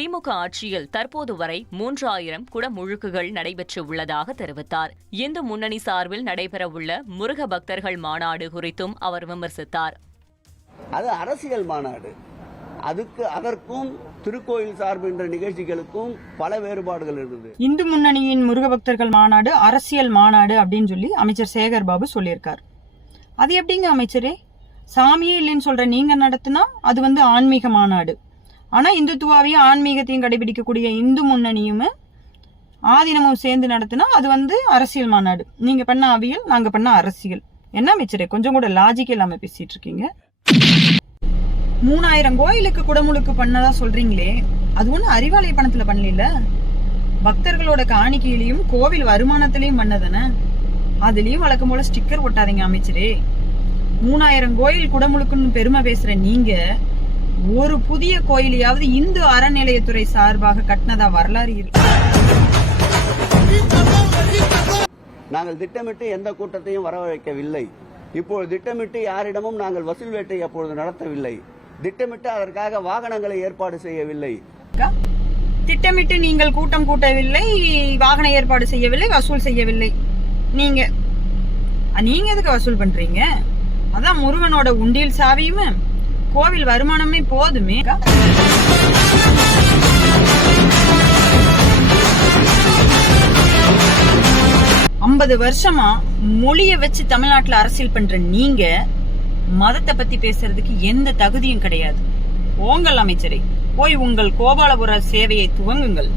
திமுக ஆட்சியில் தற்போது வரை மூன்றாயிரம் குடமுழுக்குகள் நடைபெற்று உள்ளதாக தெரிவித்தார். இந்து முன்னணி சார்பில் நடைபெறவுள்ள முருக பக்தர்கள் மாநாடு குறித்தும் அவர் விமர்சித்தார். அது அரசியல் மாநாடு. அதுக்கு அதற்கும் திருக்கோயில் சார்பு என்ற நிகழ்ச்சிகளுக்கும் பல வேறுபாடுகள் இருக்குது இந்து முன்னணியின் முருக பக்தர்கள் மாநாடு அரசியல் மாநாடு அப்படின்னு சொல்லி அமைச்சர் சேகர் பாபு சொல்லியிருக்கார். அது எப்படிங்க அமைச்சரே? சாமியே இல்லைன்னு சொல்ற நீங்க நடத்தினா அது வந்து ஆன்மீக மாநாடு. ஆனால் இந்துத்துவாவையும் ஆன்மீகத்தையும் கடைபிடிக்கக்கூடிய இந்து முன்னணியும் ஆதீனமும் சேர்ந்து நடத்தினா அது வந்து அரசியல் மாநாடு. நீங்க பண்ண அவியல் நாங்க பண்ண அரசியல். என்ன மிச்சரே கொஞ்சம் கூட லாஜிக் இல்லாம பேசிட்டு இருக்கீங்க. மூணாயிரம் கோயிலுக்கு குடமுழுக்கு பண்ணதா சொல்றீங்களே. அது ஒண்ணு அறிவாலய பணத்துல பண்ணல பக்தர்களோட காணிக்கையிலையும் கோவில் வருமானத்திலையும் பண்ணதானே? அதுலயும் வழக்கம் போல ஸ்டிக்கர் ஒட்டாதீங்க அமைச்சரே. மூணாயிரம் கோயில் குடமுழுக்குன்னு பெருமை பேசுற நீங்க ஒரு புதிய கோயிலையாவது இந்து அறநிலையத்துறை சார்பாக கட்டினதா வரலாறு இருக்கு. நாங்கள் திட்டமிட்டு எந்த கூட்டத்தையும் வரவழைக்கவில்லை. இப்போது திட்டமிட்டு யாரிடமும் நாங்கள் வசூல் வேட்டை அப்பொழுது நடத்தவில்லை. திட்டமிட்டு அதற்காக வாகனங்களை ஏற்பாடு செய்யவில்லை. திட்டமிட்டு நீங்கள் கூட்டம் கூட்டவில்லை வாகன ஏற்பாடு செய்யவில்லை வசூல் செய்யவில்லை. நீங்க நீங்க எதுக்கு வசூல் பண்றீங்க? அதான் முருகனோட உண்டியல் சாவியுமே. கோவில் வருமானமே போதுமே. ஐம்பது வருஷமா மொழிய வச்சு தமிழ்நாட்டுல அரசியல் பண்ற நீங்க மதத்தை பத்தி பேசுறதுக்கு எந்த தகுதியும் கிடையாது. ஓங்கள் அமைச்சரே. போய் உங்கள் கோபாலபுர சேவையை துவங்குங்கள்.